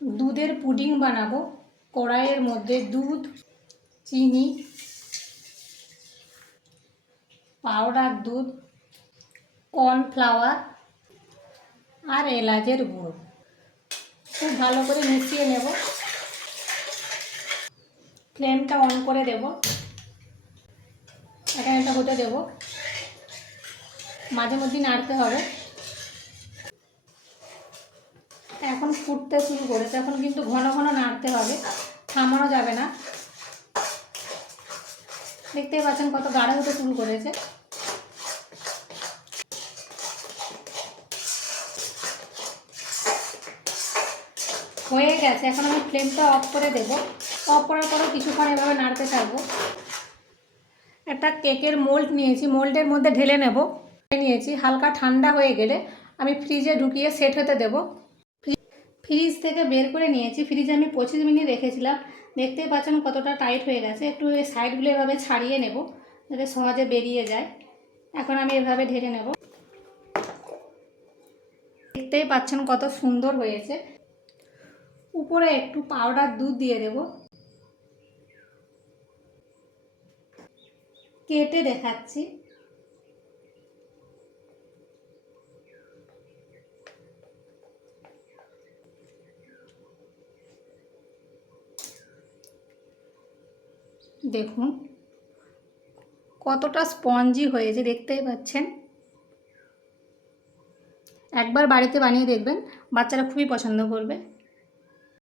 দুধের পুডিং বানাবো। কড়াইয়ের মধ্যে দুধ, চিনি, পাউডার দুধ, কর্নফ্লাওয়ার আর এলাচের গুঁড়ো খুব ভালো করে মিশিয়ে নেব। ফ্লেমটা অন করে দেব। এটা হতে দেব, মাঝে মধ্যে নাড়তে হবে। এখন ফুটতে শুরু করেছে, এখন কিন্তু ঘন ঘন নাড়তে হবে, থামানো যাবে না। দেখতেই পাচ্ছেন কত গাঢ় হতে শুরু করেছে। হয়ে গেছে, এখন আমি ফ্লেমটা অফ করে দেব। অফ করার পরও কিছুক্ষণ এভাবে নাড়তে থাকবো। একটা কেকের মোল্ড নিয়েছি, মোল্ডের মধ্যে ঢেলে নেব। নিয়েছি, হালকা ঠান্ডা হয়ে গেলে আমি ফ্রিজে ঢুকিয়ে সেট হতে দেব। ফ্রিজ থেকে বের করে নিয়েছি, ফ্রিজে আমি 25 মিনিট রেখেছিলাম। দেখতেই পাচ্ছেন কতটা টাইট হয়ে গেছে। একটু এই সাইডগুলো এভাবে ছাড়িয়ে নেব যাতে সহজে বেরিয়ে যায়। এখন আমি এভাবে ঢেলে নেব। দেখতেই পাচ্ছেন কত সুন্দর হয়েছে। উপরে একটু পাউডার দুধ দিয়ে দেব। কেটে দেখাচ্ছি। দেখুন কতটা স্পঞ্জি হয়েছে, দেখতেই পাচ্ছেন। একবার বাড়িতে বানিয়ে দেখবেন, বাচ্চারা খুবই পছন্দ করবে।